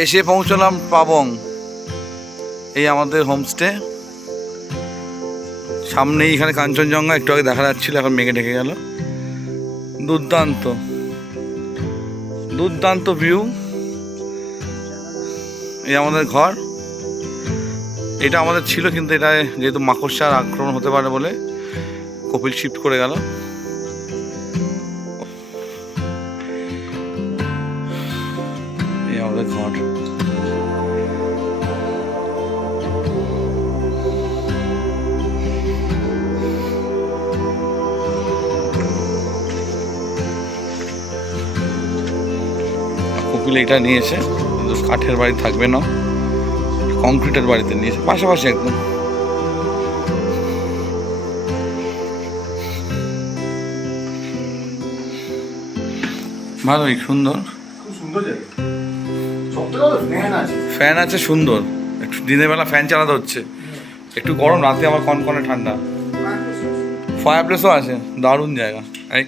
এসে পৌঁছলাম পাবং, এই আমাদের হোমস্টে। সামনেই এখানে কাঞ্চনজঙ্ঘা একটু আগে দেখা যাচ্ছিল, এখন মেঘে ঢেকে গেল। দুর্দান্ত দুর্দান্ত ভিউ। এই আমাদের ঘর, এটা আমাদের ছিল, কিন্তু এটা যেহেতু মাকড়সার আক্রমণ হতে পারে বলে কপিল শিফট করে গেল। এই আমাদের ঘর। কপিল এটা নিয়েছে, কিন্তু কাঠের বাড়ি থাকবে না, কংক্রিটের বাড়িতে নিয়েছে, পাশাপাশি একদম। ভালোই সুন্দর, ফ্যান আছে সুন্দর। একটু দিনের বেলা ফ্যান চালাতে হচ্ছে, একটু গরম, রাতে আবার কনকনে ঠান্ডা। ফায়ার প্লেসও আছে, দারুণ জায়গা। এই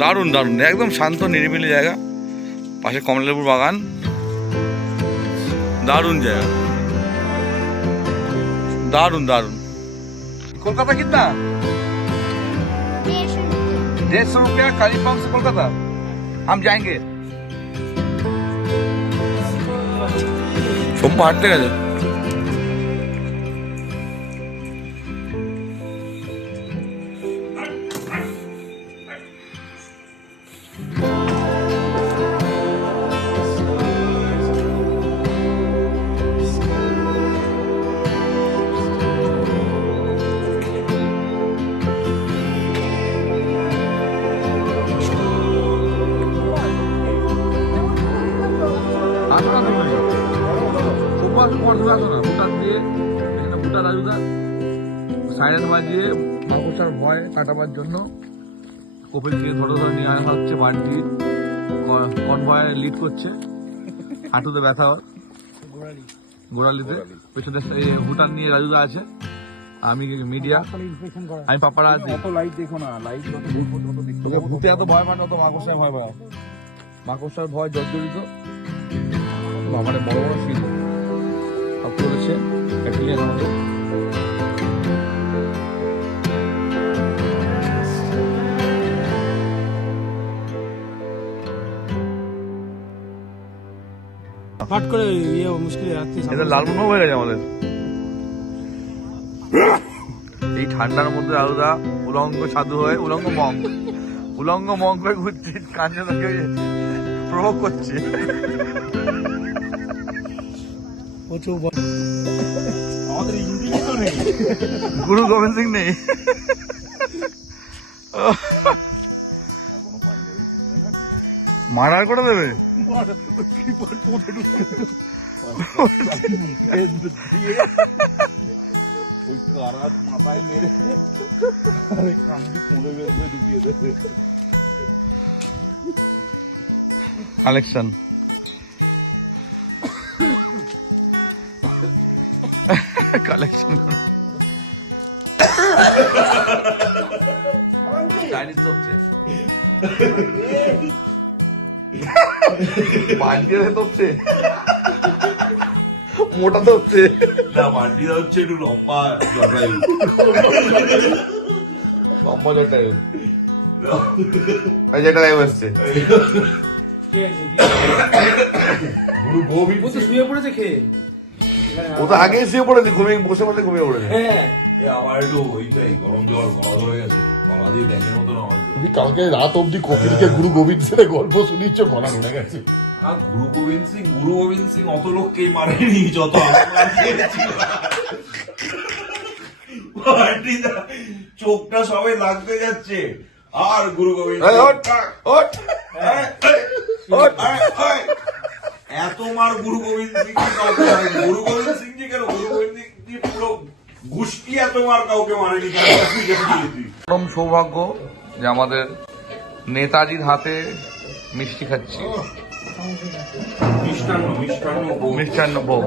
দারুণ দারুণ, একদম শান্ত নিরিবিলি জায়গা, পাশে কমলালেবুর বাগান, দারুণ জায়গা, দারুণ দারুণ। কলকাতা কিतना? 150 रुपया कालीम्पोंग से कोलकाता। हम जाएंगे। সোমবার হাঁটতে গেছে। ভুটান দিয়ে এখানে ভুটান রাজুদা সাইরেন বাজিয়ে মাকড়সার ভয় কাটাবার জন্য কপিল থেকে ধরে ধরে নিয়ে আসা হচ্ছে। বাড়ি কনভয় লিড করছে, হাঁটুতে ব্যথা, গোড়ালিতে। পেছনে ভুটান নিয়ে রাজুদা আছে, আমি মিডিয়া, আমি পাপারা আছি। লাইট দেখো না, লাইট ভূতে এত ভয় পায় না, তো মাকড়সার ভয় পায়। মাকড়সার ভয় জর্জরিত, মানে বড় বড় শিল করেছে অ্যাফিলিয়েট আমাদের। পাট করে ইয়ে মুশকিল রাখতে এটা লালমোহন হয়ে গেছে আমাদের। এই ঠান্ডার মধ্যে আলাদা উলঙ্গ সাধু হয়ে উলঙ্গ মঙ্ক হয়ে ঘুরছে, কাঞ্চে তাকে প্রভোগ করছে। আমাদের ইঞ্জিন তো নেই, গুরু গোবিন্দ সিং নেই। মার্ডার করে দেবে। মাথায় মেরে ঢুকিয়ে দেবে। কালেকশন কালেকশন চাইনিজ তপছে, বান্ডিয়া তপছে, মোটা তপছে না, মান্ডিটা হচ্ছে একটু লম্বা জটায়ু, লম্বা জটায়ু। যেটা এসছে গুরু গোবিন্দ ও তো শুয়ে পড়েছে খেয়ে, ও তো আগেই শুয়ে পড়েছে, ঘুমিয়ে বসে বসে ঘুমিয়ে পড়েছে। হ্যাঁ আমার একটু ওইটাই গরম জল গলা ধরে গেছে, গলা দিয়ে ব্যাঙের মতন আওয়াজ। তুমি কালকে রাত অব্দি কপিলকে গুরু গোবিন্দ সিংয়ের গল্প শুনিচ্ছ, গলা ধরে গেছে। আর গুরু গোবিন্দ সিং অত লোককেই মারেনি যত চোখটা সবাই লাগতে যাচ্ছে। আর গুরু গোবিন্দ এত মার গুরু গোবিন্দ সিং, গুরু গোবিন্দ সিং জি কেন, গুরু গোবিন্দ সিং পুরো গোষ্ঠী এত মার কাউকে মারেনি। পরম সৌভাগ্য যে আমাদের নেতাজির হাতে মিষ্টি খাচ্ছি, মিষ্টান্ন মিষ্টান্ন ভোগ।